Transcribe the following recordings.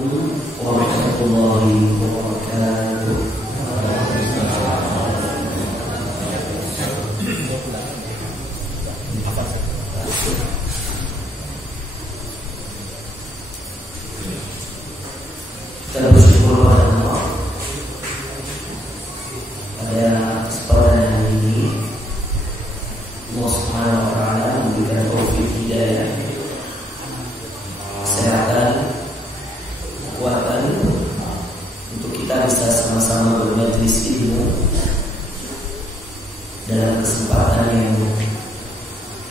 warahmatullahi wabarakatuh. Kita bersyukur kepada Allah pada kesempatan hari ini. Allah Subhanahu wa Ta'ala memberikan taufik hidayah, kesehatan, kekuatan untuk kita bisa sama-sama bermajlis ilmu dalam kesempatan yang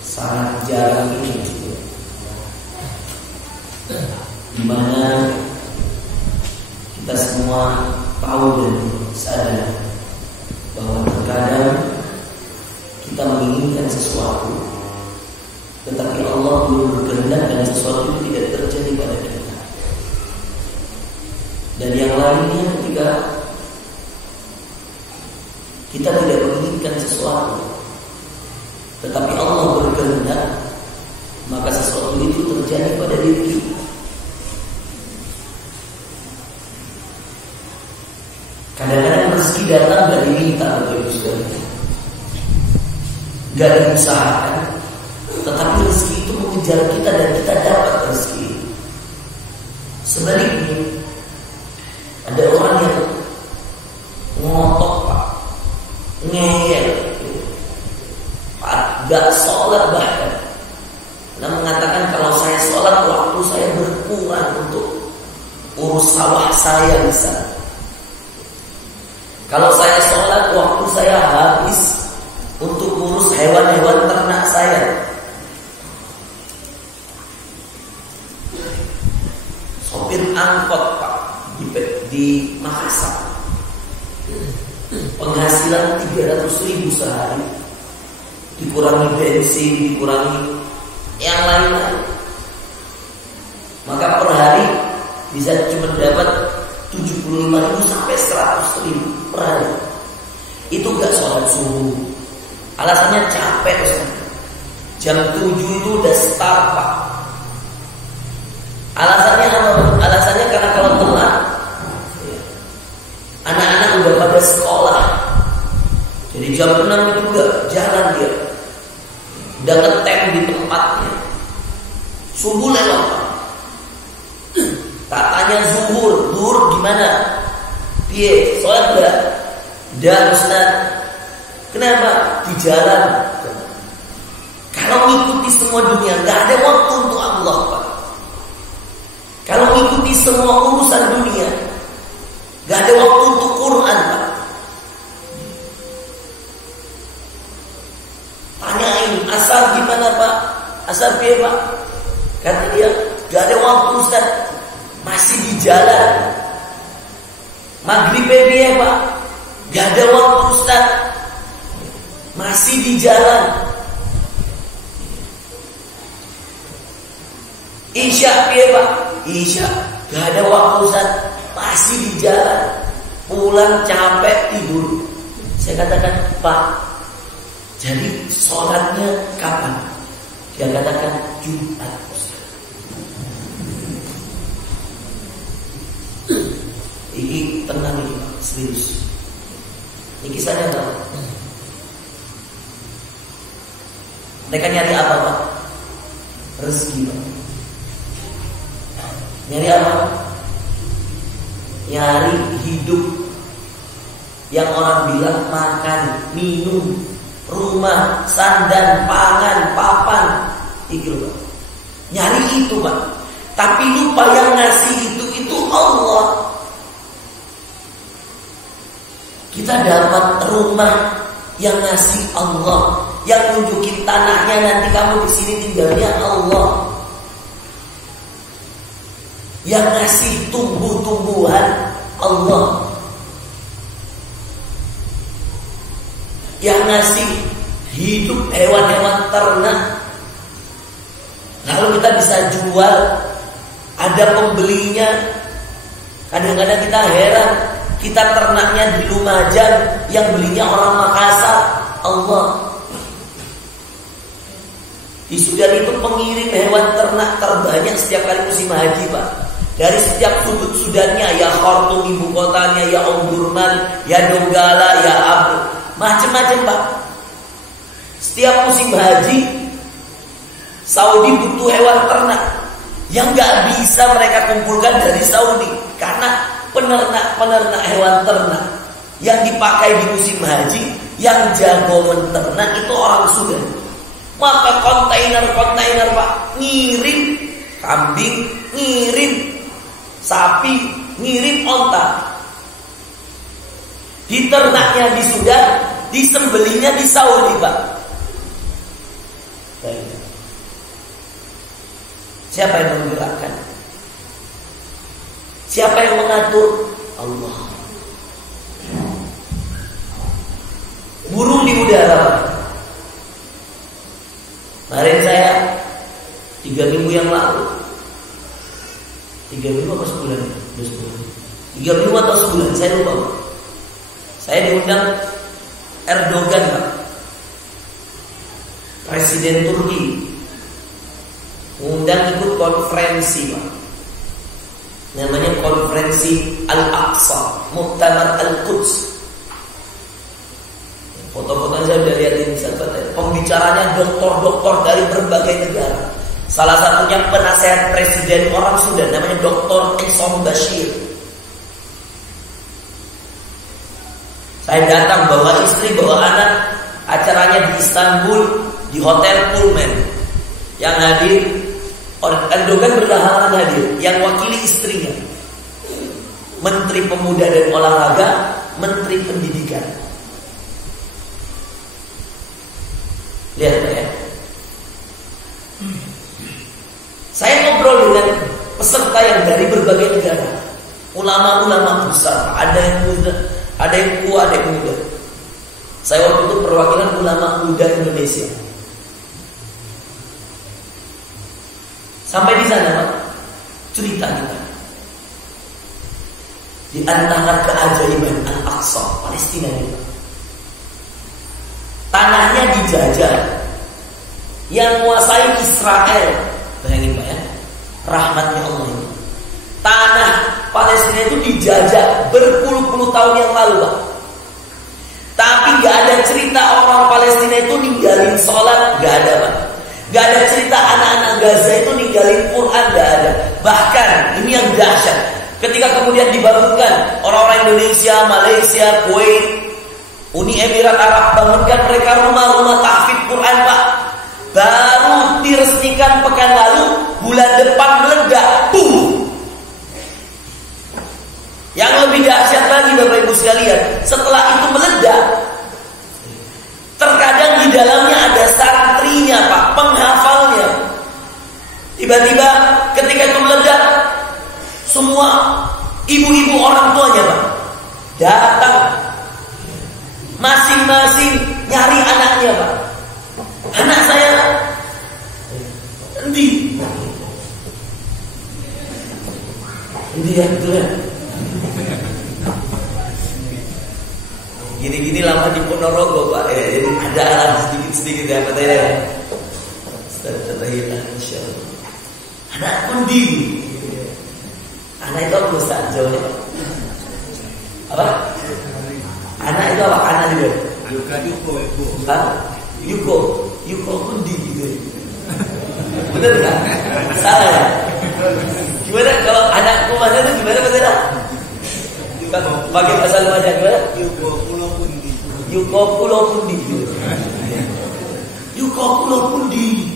sangat jarang ini, di mana kita semua tahu dan sadar bahwa terkadang kita menginginkan sesuatu, tetapi Allah belum berkehendak dan sesuatu itu tidak terjadi pada kita. Dan yang lainnya, ketika kita tidak menginginkan sesuatu, tetapi Allah berkehendak, maka sesuatu itu terjadi pada diri kita. Kadang-kadang rezeki datang gak diminta oleh Gusti, gak diusahakan, tetapi rezeki itu mengejar kita dan kita dapat rezeki. Sebaliknya, ada orang yang ngotot, Pak, ngeyel, Pak, gak sholat bahkan. Nah, mengatakan kalau saya sholat waktu saya berkurang untuk urus sawah saya bisa. Kalau saya sholat waktu saya habis untuk urus hewan-hewan ternak saya. Sopir angkot, Pak, di Makassar, penghasilan 300.000 sehari, dikurangi bensin, dikurangi yang lain-lain, maka per hari bisa cuma dapat 75.000 sampai 100.000 per hari. Itu gak sholat subuh. Alasannya capek, Ustaz. Jam 7 itu udah start, Pak. Alasannya apa? Alasannya karena kalau telat, anak-anak udah pada sekolah. Jadi jam 6 itu gak jalan dia, udah ngetem di tempatnya. Subuh lewat, Pak. Tak tanya zuhur gimana? Piye, sholat gak? Dan Ustaz, kenapa? Di jalan. Kalau mengikuti semua dunia, gak ada waktu untuk Allah, Pak. Kalau mengikuti semua urusan dunia, gak ada waktu untuk Quran, Pak. Tanyain, asar gimana, Pak? Asar piye, Pak? Kata dia, gak ada waktu, Ustaz. Masih di jalan. Maghrib piye, Pak? Gak ada waktu, Ustaz. Masih di jalan. Isya piye, Pak? Isya gak ada waktu, Ustaz. Masih di jalan. Pulang capek tidur. Saya katakan, Pak, jadi sholatnya kapan? Dia katakan Jumat. Ini tenang ini, Pak, serius. Ini kisahnya tahu. Mereka nyari apa, Pak? Rezeki, Pak. Nyari apa? Nyari hidup. Yang orang bilang makan, minum, rumah, sandan, pangan, papan. Itu, Pak. Nyari itu, Pak. Tapi lupa yang ngasih itu Allah. Kita dapat rumah yang ngasih Allah, yang nunjukin tanahnya nanti kamu di sini tinggalnya Allah, yang ngasih tumbuh-tumbuhan Allah, yang ngasih hidup hewan-hewan ternak. Lalu kita bisa jual, ada pembelinya. Kadang-kadang kita heran, kita ternaknya di Lumajang, yang belinya orang Makassar, Allah. Di Sudan itu pengirim hewan ternak terbanyak setiap kali musim haji, Pak. Dari setiap sudut Sudannya, ya Khartoum ibu kotanya, ya Omdurman, ya Donggala, ya Abu, macam-macam Pak. Setiap musim haji, Saudi butuh hewan ternak yang gak bisa mereka kumpulkan dari Saudi, karena peternak hewan ternak yang dipakai di musim haji, yang jago menternak itu orang Sudan. Maka kontainer Pak, ngirim kambing, ngirim sapi, ngirim onta. Diternaknya di Sudan, disembelihnya di Saudi Pak. Siapa yang menggerakkan? Siapa yang mengatur? Allah. Burung di udara. Kemarin saya 3 minggu yang lalu, 3 minggu atau sebulan? 3 minggu atau sebulan, saya lupa. Saya diundang Erdogan Pak, Presiden Turki, undang ikut konferensi Pak. Namanya konferensi Al-Aqsa, Muktamar Al-Quds. Foto-fotonya saya udah lihat di Instagram. Pembicaranya doktor-doktor dari berbagai negara. Salah satunya penasehat presiden orang Sudan, namanya Dr. Isom Bashir. Saya datang bawa istri, bawa anak. Acaranya di Istanbul, di Hotel Pullman. Yang hadir Erdogan berhalangan hadir. Yang wakili istrinya, Menteri Pemuda dan Olahraga, Menteri Pendidikan. Lihat ya. Saya ngobrol dengan peserta yang dari berbagai negara. Ulama-ulama besar, ada yang muda, ada yang tua, ada yang muda. Saya waktu itu perwakilan ulama muda Indonesia. Sampai di sana Pak, cerita kita. Di antara keajaiban Al-Aqsa, Palestina ini, tanahnya dijajah, yang menguasai Israel. Bayangin Pak ya, rahmatnya Allah ini. Tanah Palestina itu dijajah berpuluh-puluh tahun yang lalu Pak. Tapi gak ada cerita orang Palestina itu ninggalin sholat, gak ada Pak. Gak ada cerita anak-anak Gaza itu ninggalin Quran, gak ada. Bahkan ini yang dahsyat, ketika kemudian dibangunkan orang-orang Indonesia, Malaysia, Kuwait, Uni Emirat Arab, bangunkan mereka rumah-rumah tahfidz Quran Pak. Baru diresmikan pekan lalu, bulan depan meledak, boom. Yang lebih dahsyat lagi Bapak Ibu sekalian, setelah itu meledak, terkadang di dalamnya ada santrinya Pak, penghafalnya. Tiba-tiba ketika itu meledak, semua ibu-ibu orang tuanya Pak datang, masing-masing nyari anaknya Pak. Anak saya endi ya betul ya. Gini-gini lama di Ponorogo Pak, jadi ada alam sedikit-sedikit ya katanya. Setelah insyaallah. Anak endi? Anak itu apa Ustaz jawabnya Pak? Apa? Anak itu apa? Anak juga. Yuko endi gitu. Bener kan? Salah ya? Gimana kalau anakku mana itu gimana betul? Pakai bahasa Lumajang gimana? Yuko pulau pundi. Yuko pulau pundi.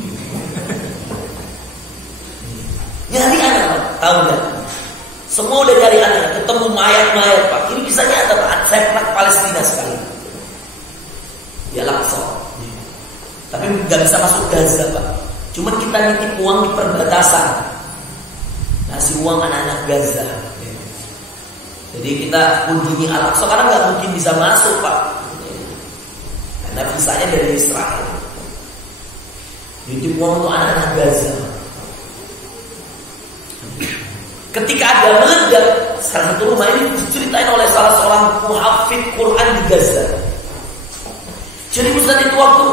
Nyari anak Pak, tahu nggak? Semua udah nyari anak, ketemu mayat-mayat Pak. Ini bisa nyata Pak, saya pernah ke Palestina sekali. Ya Al-Aqsa. Tapi nggak bisa masuk Gaza Pak. Cuman kita nitip uang di perbatasan, ngasih uang anak-anak Gaza. Jadi kita kunjungi Al-Aqsa karena nggak mungkin bisa masuk Pak, karena visanya dari Israel. Nitip uang untuk anak-anak Gaza. Ketika ada meledak, salah satu rumah ini diceritain oleh salah seorang muhafidz Quran di Gaza. Jadi Ustaz itu waktu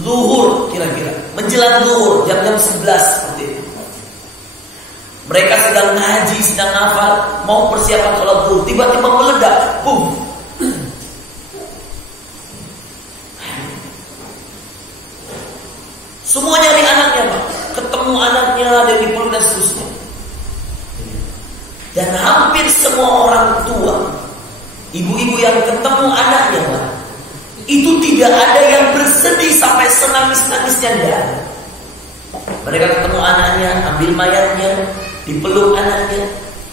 zuhur kira-kira menjelang zuhur jam-jam 11 seperti itu. Mereka sedang ngaji, sedang hafal, mau persiapan sholat zuhur, tiba-tiba meledak, boom. Semua nyari anaknya, Pak. Ketemu anaknya dan dipeluk dan seterusnya. Dan hampir semua orang tua, ibu-ibu yang ketemu anaknya, Pak, itu tidak ada yang bersedih sampai senangis-nangisnya dia. Mereka ketemu anaknya, ambil mayatnya, dipeluk anaknya,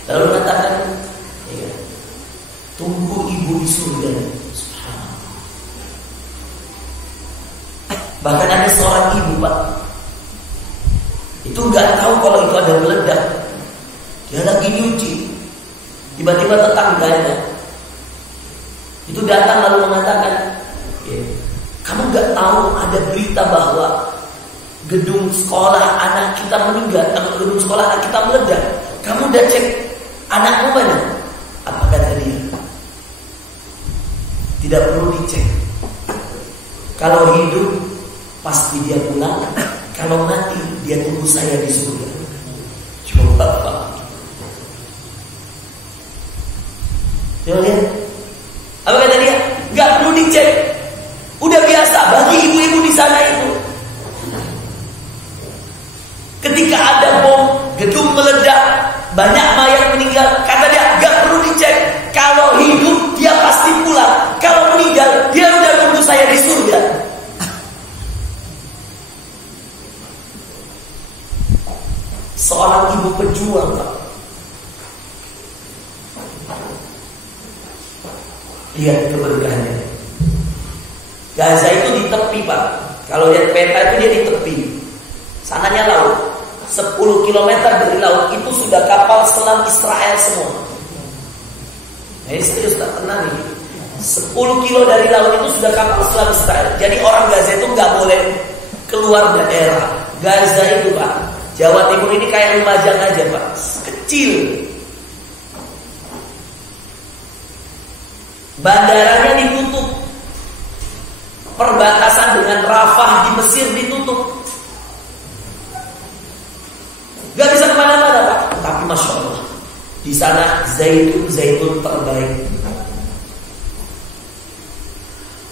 lalu mengatakan, ya, tunggu ibu di surga. Bahkan ada seorang ibu, Pak, itu nggak tahu kalau itu ada meledak. Dia lagi nyuci, tiba-tiba tetangganya itu datang lalu mengatakan, ya, kamu nggak tahu ada berita bahwa gedung sekolah anak kita meninggal, gedung sekolah anak kita meledak. Kamu udah cek anakmu mana? Apa kata dia? Tidak perlu dicek. Kalau hidup pasti dia pulang. Kalau mati dia tunggu saya di surga. Coba, Pak. Coba lihat. Apa kata dia? Gak perlu dicek. Udah biasa bagi ibu-ibu di sana itu. Ketika ada bom, gedung meledak, banyak mayat meninggal, kata dia gak perlu dicek. Kalau hidup dia pasti pulang. Kalau meninggal dia udah tunggu saya di surga. Seorang ibu pejuang, Pak. Lihat keberkahannya. Gaza itu di tepi, Pak. Kalau lihat peta itu dia di tepi. Sananya laut. 10 km dari laut itu sudah kapal selam Israel semua. Serius tak tenang nih. 10 kilo dari laut itu sudah kapal selam Israel. Jadi orang Gaza itu nggak boleh keluar daerah. Gaza itu, Pak, Jawa Timur ini kayak Lumajang aja, Pak. Kecil. Bandaranya ditutup. Perbatasan dengan Rafah di Mesir ditutup. Gak bisa kemana-mana, Pak. Tapi Masya Allah, di sana zaitun terbaik.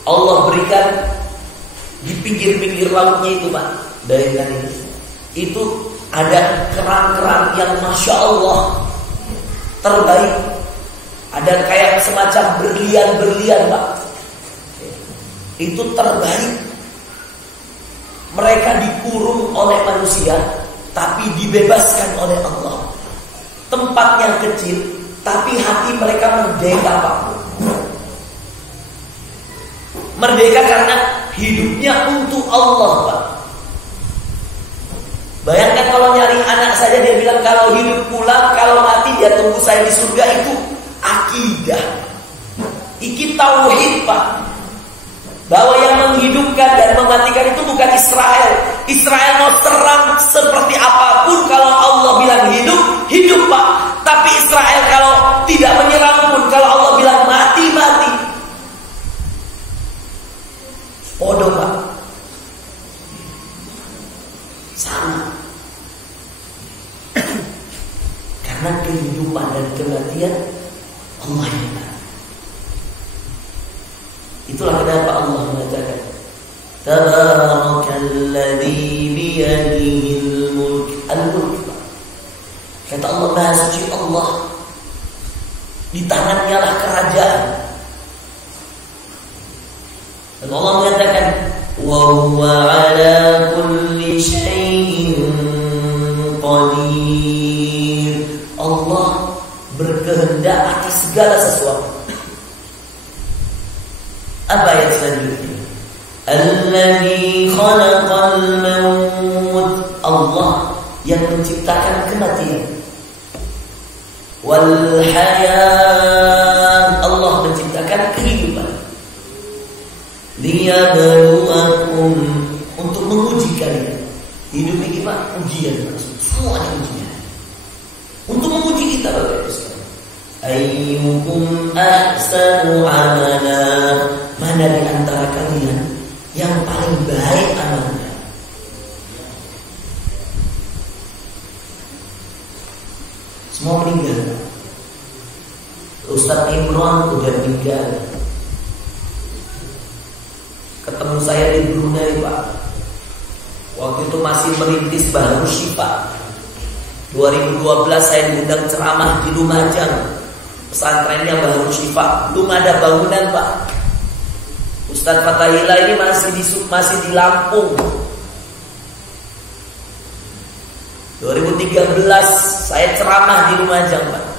Allah berikan di pinggir-pinggir lautnya itu, Pak. Dari ini. Itu ada kerang-kerang yang Masya Allah terbaik. Ada kayak semacam berlian-berlian, Pak. Itu terbaik. Mereka dikurung oleh manusia, tapi dibebaskan oleh Allah. Tempatnya kecil, tapi hati mereka merdeka, Pak. Merdeka karena hidupnya untuk Allah, Pak. Bayangkan kalau nyari anak saja dia bilang kalau hidup pulang, kalau mati dia tunggu saya di surga. Itu akidah. Iki tauhid, Pak. Bahwa yang menghidupkan dan mematikan itu bukan Israel. Israel mau serang seperti apapun, kalau Allah bilang hidup, hidup, Pak. Tapi Israel kalau tidak menyerang pun, kalau Allah bilang mati, mati. Bodoh, Pak. Sama. Karena kehidupan dan kematian Allah yang tahu. Itulah kenapa Allah mengatakan Tabarakalladzi biyadihil mulk. Al-mulk. Kata Allah, Maha Suci Allah, di tangannya lah kerajaan. Dan Allah mengatakan wa huwa ala kulli syai'in qadir. Allah berkehendak atas segala sesuatu. Apa ayat selanjutnya? Alladzi khalaqal maut. Allah yang menciptakan kematian. Wal hayat. Allah menciptakan kehidupan. Liyabluwakum, untuk menguji kalian. Hidup ini gimana? Ujian, semuanya ujian. Untuk menguji kita, Bapak Ibu sekalian. Ayyukum ahsanu amala. Mana di antara kalian yang paling baik amalnya? Ustadz Imron udah meninggal. Ketemu saya di Brunei Pak. Waktu itu masih merintis Bahrus Syifa. 2012 saya diundang ceramah di Lumajang. Pesantrennya Bahrus Syifa. Belum ada bangunan Pak. Ustadz Fatahillah ini masih di Lampung. 2013 saya ceramah di Lumajang Pak.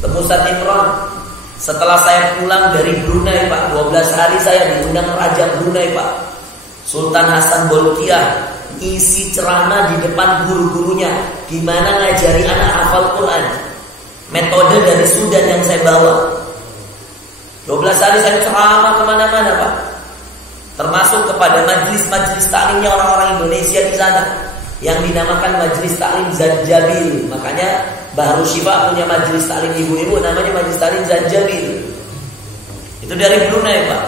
Ketemu Ustadz Imron. Setelah saya pulang dari Brunei Pak, 12 hari saya diundang Raja Brunei Pak, Sultan Hasan Bolkiah, isi ceramah di depan guru-gurunya gimana ngajari anak hafal Quran. Metode dari Sudan yang saya bawa. 12 hari saya ceramah kemana-mana Pak, termasuk kepada majelis-majelis taklimnya orang-orang Indonesia di sana yang dinamakan Majelis Taklim Zanjabil. Makanya Bahrus Syifa punya majelis taklim ibu-ibu namanya Majelis Taklim Zanjabil. Itu dari Brunei Pak.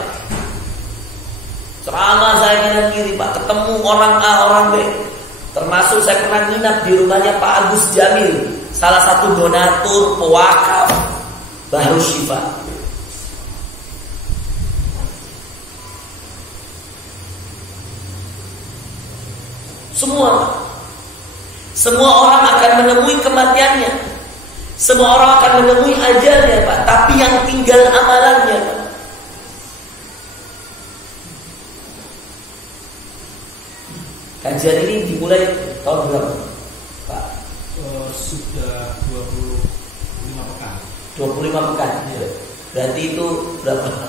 Ceramah saya kanan kiri Pak, ketemu orang A, orang B. Termasuk saya pernah nginap di rumahnya Pak Agus Jamil, salah satu donatur pewakaf Bahrus Syifa. Semua orang akan menemui kematiannya. Semua orang akan menemui ajalnya Pak. Tapi yang tinggal amalannya Pak. Kajian ini dimulai tahun berapa Pak? Sudah 25 pekan. 25 pekan ya. Berarti itu berapa lama?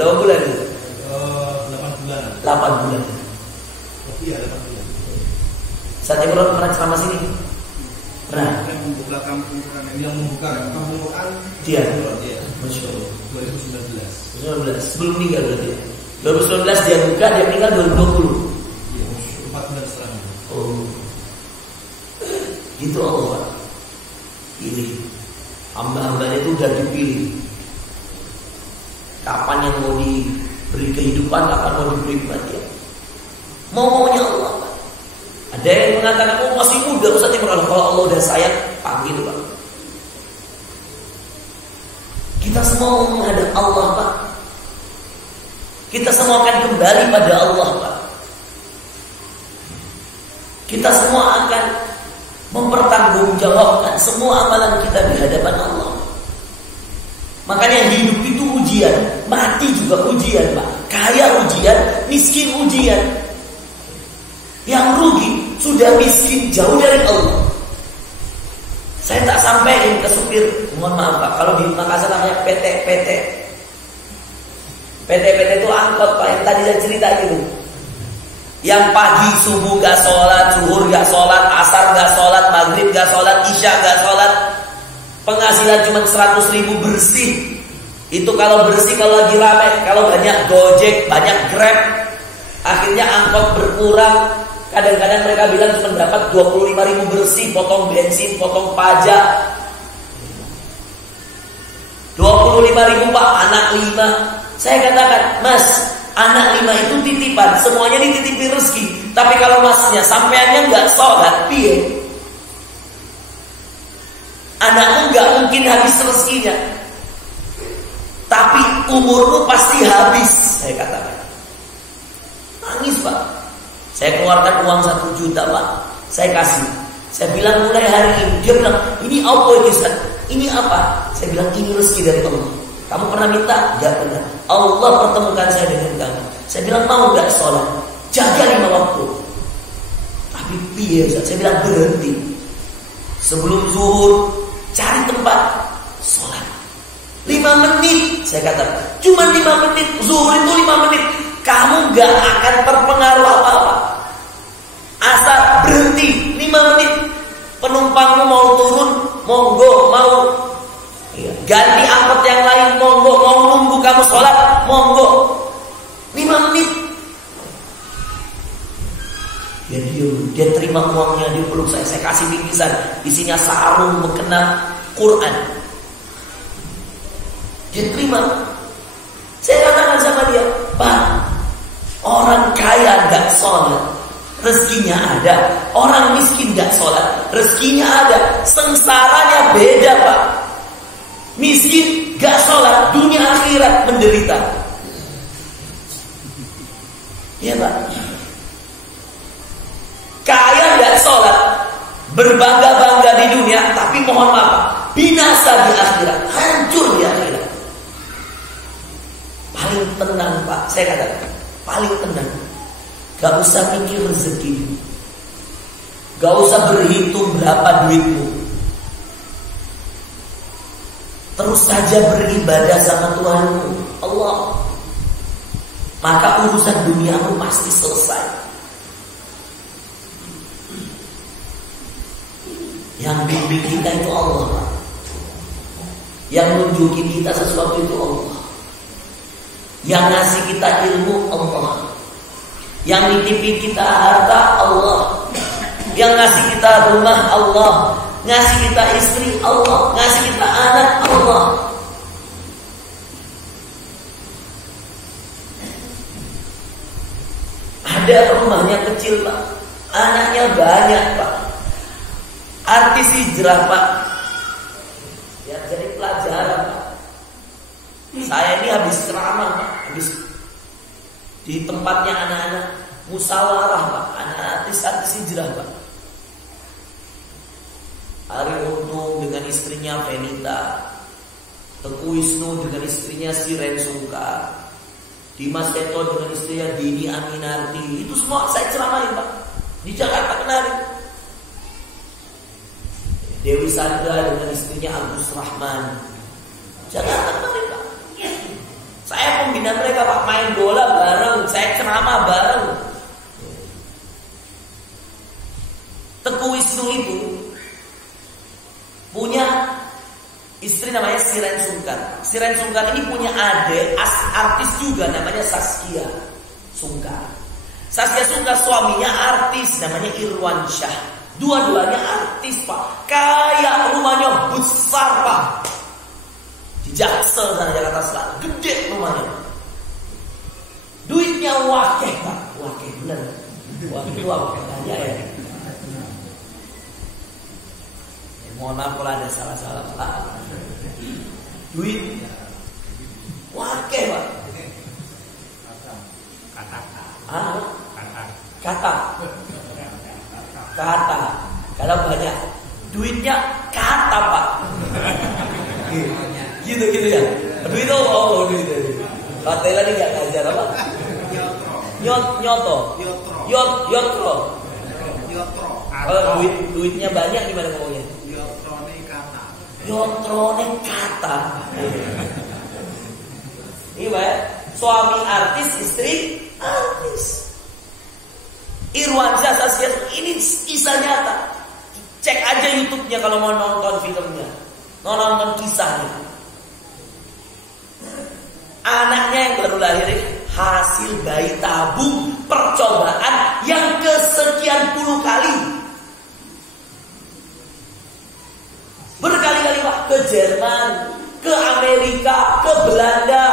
Berapa bulan itu? 8 bulan. 8 bulan. Iya, 8 bulan. Saat Imron pernah ceramah sini? Pernah? Yang membuka kampung Quran, yang membuka kampung Quran dia. Masya Allah. 2019. Sebelum meninggal berarti. 2019 dia buka, dia meninggal 2020. Iya, 4 bulan setelahnya. Oh, gitu Allah Pak. Pilih. Hamba-hambanya itu udah dipilih. Kapan yang mau diberi kehidupan, kapan mau diberi kematian. Maunya Allah Pak. Ada yang mengatakan, oh masih muda Ustaz Imron. Kalau Allah udah sayang, panggil Pak. Kita semua mau menghadap Allah Pak. Kita semua akan kembali pada Allah Pak. Kita semua akan mempertanggungjawabkan semua amalan kita di hadapan Allah. Makanya hidup itu ujian, mati juga ujian Pak. Kaya ujian, miskin ujian. Yang rugi sudah miskin jauh dari Allah. Saya tak sampaikan ke supir, mohon maaf Pak, kalau di Makassar namanya PT itu angkot Pak, yang tadi saya cerita gitu. Yang pagi subuh gak sholat, zuhur gak sholat, asar gak sholat, maghrib gak sholat, isya gak sholat, penghasilan cuma 100.000 bersih. Itu kalau bersih, kalau lagi ramai. Kalau banyak Gojek, banyak Grab, akhirnya angkot berkurang. Kadang-kadang mereka bilang cuma dapat 25.000 bersih, potong bensin, potong pajak. 25.000 Pak, anak 5. Saya katakan, Mas, anak 5 itu titipan, semuanya dititipi rezeki. Tapi kalau masnya sampeannya nggak sholat, piye? Anakmu nggak mungkin habis rezekinya, tapi umurmu pasti habis. Saya katakan, nangis Pak. Saya keluarkan uang 1 juta Pak, saya kasih. Saya bilang mulai hari ini. Dia bilang, ini apa itu Ustaz? Ini apa? Saya bilang, ini rezeki dari Allah. Kamu pernah minta? Gak pernah. Allah pertemukan saya dengan kamu. Saya bilang, mau gak sholat? Jaga 5 waktu. Tapi piye Ustaz? Saya bilang, berhenti. Sebelum zuhur, cari tempat sholat 5 menit. Saya katakan, cuma 5 menit. Zuhur itu 5 menit. Kamu gak akan terpengaruh apa-apa. Asal berhenti 5 menit. Penumpangmu mau turun, monggo. Mau ganti angkot yang lain, monggo. Mau nunggu kamu sholat, monggo. 5 menit. Dia terima uangnya, dia peluk saya kasih bingkisan, isinya sarung mukena Quran. Dia terima. Saya katakan sama dia, Pak, orang kaya gak sholat, rezekinya ada. Orang miskin gak sholat, rezekinya ada. Sengsaranya beda Pak. Miskin, gak sholat, dunia akhirat menderita. Iya Pak. Kaya gak sholat, berbangga-bangga di dunia, tapi mohon maaf, binasa di akhirat, hancur di akhirat. Paling tenang Pak, saya katakan, paling tenang. Gak usah mikir rezeki, gak usah berhitung berapa duitmu. Terus saja beribadah sama Tuhanmu Allah, maka urusan duniamu pasti selesai. Yang bimbing kita itu Allah, yang nunjukin kita sesuatu itu Allah, yang ngasih kita ilmu Allah, yang nitipin kita harta Allah, yang ngasih kita rumah Allah, ngasih kita istri Allah, ngasih kita anak Allah. Ada rumahnya kecil Pak, anaknya banyak Pak. Artis hijrah Pak, ya jadi pelajaran Pak. Saya ini habis ceramah Pak, habis di tempatnya anak-anak musyawarah Pak, anak artis hijrah Pak. Ari Untung dengan istrinya Penita, Teguh Wisnu dengan istrinya Siren Sungkar, Dimas Seto dengan istrinya Dini Aminarti. Itu semua saya ceramahin Pak, di Jakarta kemarin. Dewi Sandra dengan istrinya Agus Rahman, Jakarta kemarin Pak. Saya pembina mereka Pak, main bola bareng, saya ceramah bareng. Teguh Wisnu itu punya istri namanya Siren Sungkar. Siren Sungkar ini punya adik artis juga namanya Saskia Sungkar. Saskia Sungkar suaminya artis namanya Irwan Syah. Dua-duanya artis Pak, kaya, rumahnya besar Pak, di Jaksel sana Jakarta Selatan, gede rumahnya. Duitnya wakeh Pak, wakeh bener. Wakeh itu apa kaya ya? Mohon maaf kalau ada salah-salah Pak. Duit wakeh Pak. Kata kalau banyak duitnya kata Pak. Gitu ya. Duit itu duit. Pak Tela ini nggak ngajar apa? Yotro. Kalau duitnya banyak gimana ngomongnya? Yotrone kata. Iya Pak. Suami artis, istri artis. Irwan Syah Saskia ini kisah nyata. Cek aja YouTube-nya kalau mau nonton filmnya, mau nonton kisahnya. Anaknya yang baru lahir hasil bayi tabung percobaan yang kesekian puluh kali. Berkali-kali Pak, ke Jerman, ke Amerika, ke Belanda,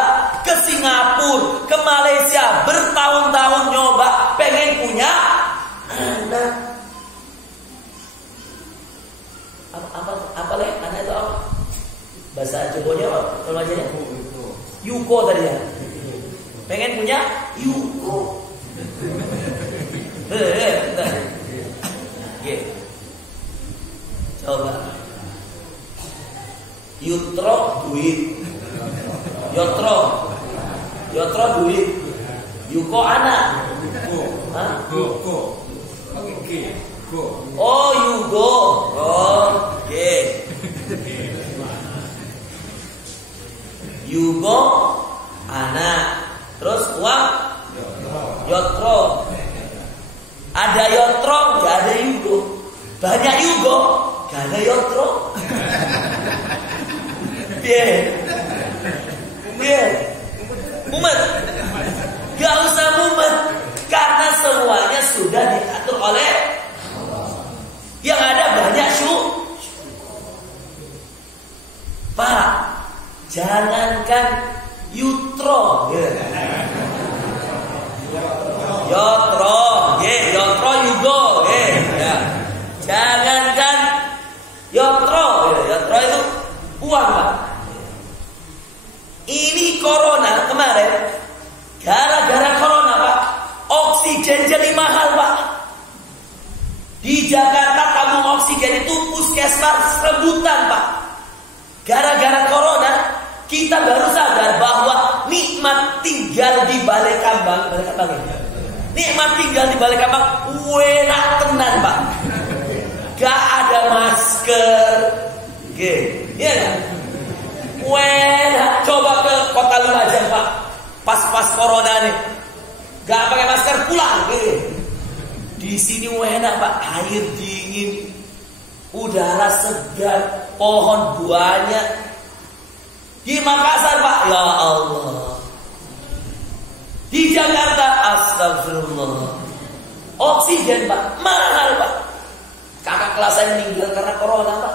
ke Singapura, ke Malaysia, bertahun-tahun nyoba pengen punya anak. Apa lagi anak itu apa? Bahasa Jawanya apa? Kalau aja Yuko tadi ya. Pengen punya Yuko. Coba. Yotro duit. Duit. Yuko anak. Go. Oh, Yugo. Oke. Yugo anak. Terus uang Yotro. Ada Yotro, gak ada Yugo. Banyak Yugo, gak ada Yotro. Mumet. Gak usah mumet, karena semuanya sudah diatur oleh yang ada banyak Pak, jangankan Yotro, Yotro Yugo, ya. Jangankan Yotro itu uang Pak. Gara-gara corona Pak, oksigen jadi mahal Pak. Di Jakarta tabung oksigen itu puskesmas rebutan Pak. Gara-gara corona kita baru sadar bahwa nikmat tinggal di Balai Kambang, nikmat tinggal di Balai Kambang enak tenan Pak. Gak ada masker, iya kan? Enak. Coba ke Kota Lumajang Pak, pas corona nih, gak pakai masker pulang. Di sini enak Pak, air dingin, udara segar, pohon banyak. Di Makassar Pak, ya Allah. Di Jakarta, astagfirullah, oksigen Pak, mahal Pak. Kakak kelas saya meninggal karena corona Pak.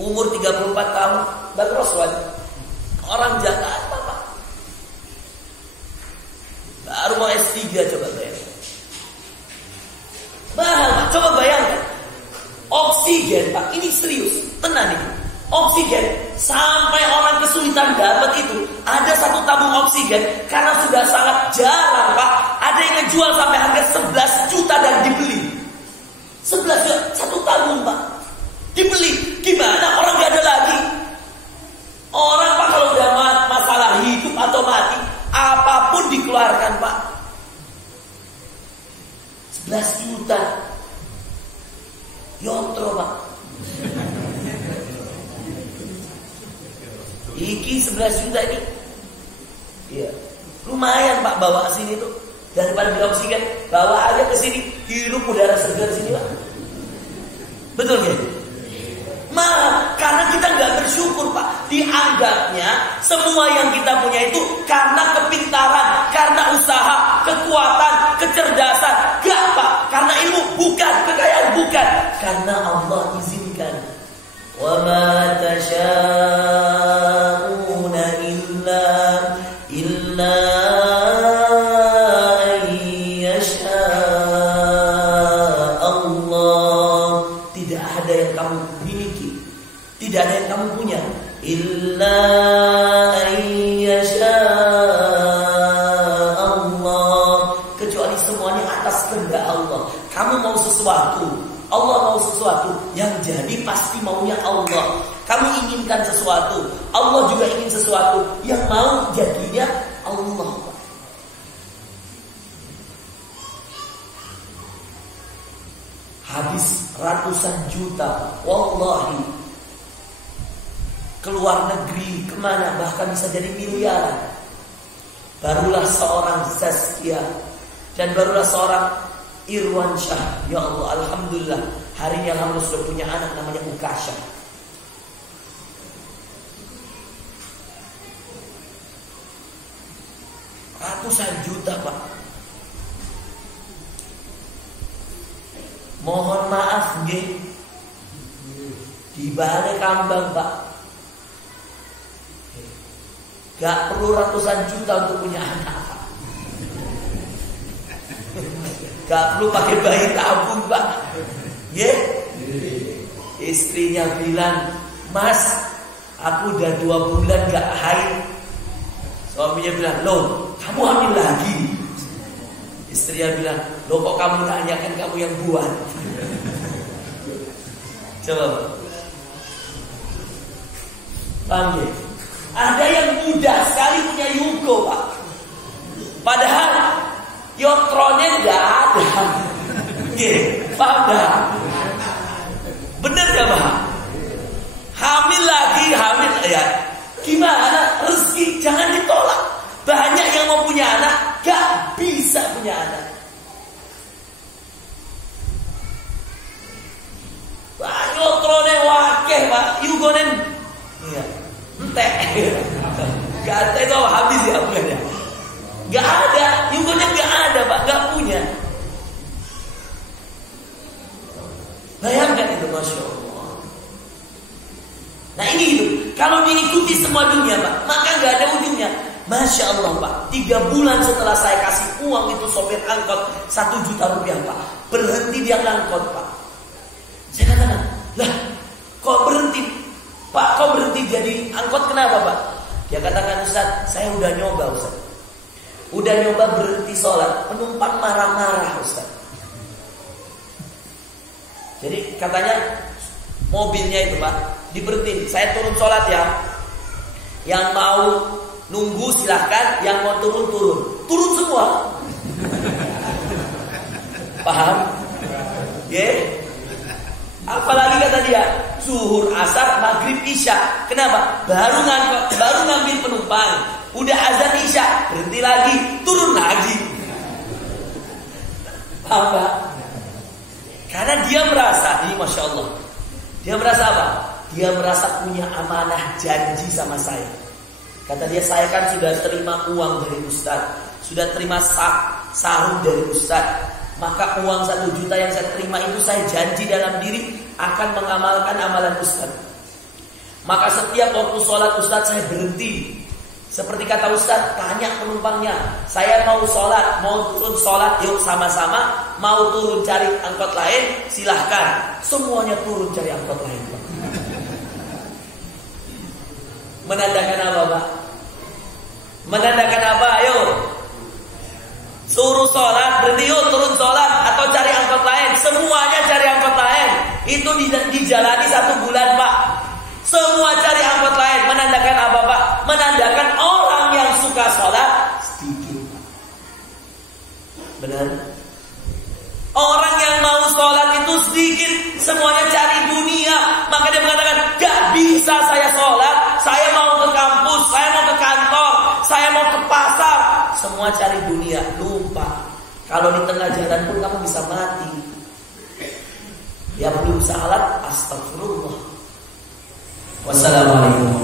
Umur 34 tahun, baru Roswan. Orang Jakarta Pak. Baru mau S3 coba bayangkan. Mahal Pak, coba bayangkan. Oksigen Pak, ini serius, tenang ini. Oksigen, sampai orang kesulitan dapat itu. Ada satu tabung oksigen, karena sudah sangat jarang Pak. Ada yang ngejual sampai harga 11 juta dan dibeli. 11 juta, satu tabung Pak. Dibeli, gimana orang gak ada lagi. Orang Pak kalau udah masalah hidup atau mati, apapun dikeluarkan Pak. 11 juta Yotro Pak. Iki 11 juta ini, iya, lumayan Pak bawa ke sini tuh. Daripada beli oksigen, bawa aja ke sini, hirup udara segar sini Pak. Betul ya? Karena kita nggak bersyukur Pak. Dianggapnya semua yang kita punya itu karena kepintaran, karena usaha, kekuatan, kecerdasan. Gak Pak, karena ilmu bukan, kekayaan bukan, karena Allah izinkan. Wa ma tasyauna illa ayyasha Allah. Tidak ada yang kamu miliki, tidak ada yang kamu punya, illa ayyasha Allah, kecuali semuanya atas kehendak Allah. Kamu mau sesuatu, Allah mau sesuatu, yang jadi pasti maunya Allah. Kamu inginkan sesuatu, Allah juga ingin sesuatu, yang mau jadinya Allah. Habis ratusan juta, wallahi, keluar negeri kemana, bahkan bisa jadi miliaran. Barulah seorang Zaskia dan barulah seorang Irwan Syah. Ya Allah, alhamdulillah, hari ini alhamdulillah sudah punya anak namanya Ukasha. Ratusan juta Pak. Mohon maaf nggih, di Balai Kambang Pak, gak perlu ratusan juta untuk punya anak Pak. Gak perlu pakai bayi tabung Pak. Ya, istrinya bilang, Mas, aku udah 2 bulan gak haid. Suaminya bilang, loh, kamu hamil lagi? Istrinya bilang, loh kok kamu nanya, kan kamu yang buat. Coba paham ya? Ada yang mudah sekali punya Yugo Pak, padahal Yotronya gak ada. Paham gak? Bener gak Pak? Hamil lagi, hamil ya. Gimana? Rezeki jangan ditolak. Banyak yang mau punya anak gak bisa punya anak. Yotrone wakeh Pak, Yugonen iya, entek. Gak ada itu habis ya bulannya. Gak ada, Yugonen gak ada Pak, gak punya. Bayangkan itu, Masya Allah. Nah ini itu, kalau diikuti semua dunia Pak, maka gak ada ujungnya. Masya Allah Pak, 3 bulan setelah saya kasih uang itu sopir angkot 1 juta rupiah Pak, berhenti dia angkot Pak. Saya katakan, lah kok berhenti Pak, kok berhenti jadi angkot, kenapa Pak? Dia katakan, Ustaz, saya udah nyoba Ustaz. Udah nyoba berhenti sholat, penumpang marah-marah Ustaz. Jadi katanya mobilnya itu Pak diberhentiin, saya turun sholat ya. Yang mau nunggu silahkan, yang mau turun semua. Paham? Apalagi kata dia zuhur, asar, maghrib, isya. Kenapa? Baru ngambil penumpang, udah azan isya, berhenti lagi, turun lagi. Paham Pak? Karena dia merasa, ini Masya Allah, dia merasa apa? Dia merasa punya amanah janji sama saya. Kata dia, saya kan sudah terima uang dari Ustaz, sudah terima sahur dari Ustaz, maka uang 1 juta yang saya terima itu saya janji dalam diri akan mengamalkan amalan Ustaz. Maka setiap waktu sholat Ustaz saya berhenti. Seperti kata Ustaz, tanya penumpangnya, saya mau sholat, mau turun sholat, yuk sama-sama. Mau turun cari angkot lain, silahkan. Semuanya turun cari angkot lain. Menandakan apa Pak? Menandakan apa? Ayo, suruh sholat, berhenti yuk turun sholat, atau cari angkot lain. Semuanya cari angkot lain. Itu dijalani 1 bulan Pak. Semua cari angkot lain. Menandakan apa Pak? Menandakan orang yang suka sholat sedikit. Benar? Orang yang mau sholat itu sedikit. Semuanya cari dunia. Maka dia mengatakan, gak bisa saya sholat, saya mau ke kampus, saya mau ke kantor, saya mau ke pasar. Semua cari dunia. Lupa, kalau di tengah jalan pun kamu bisa mati. Ya belum salat, astagfirullah. Wassalamualaikum.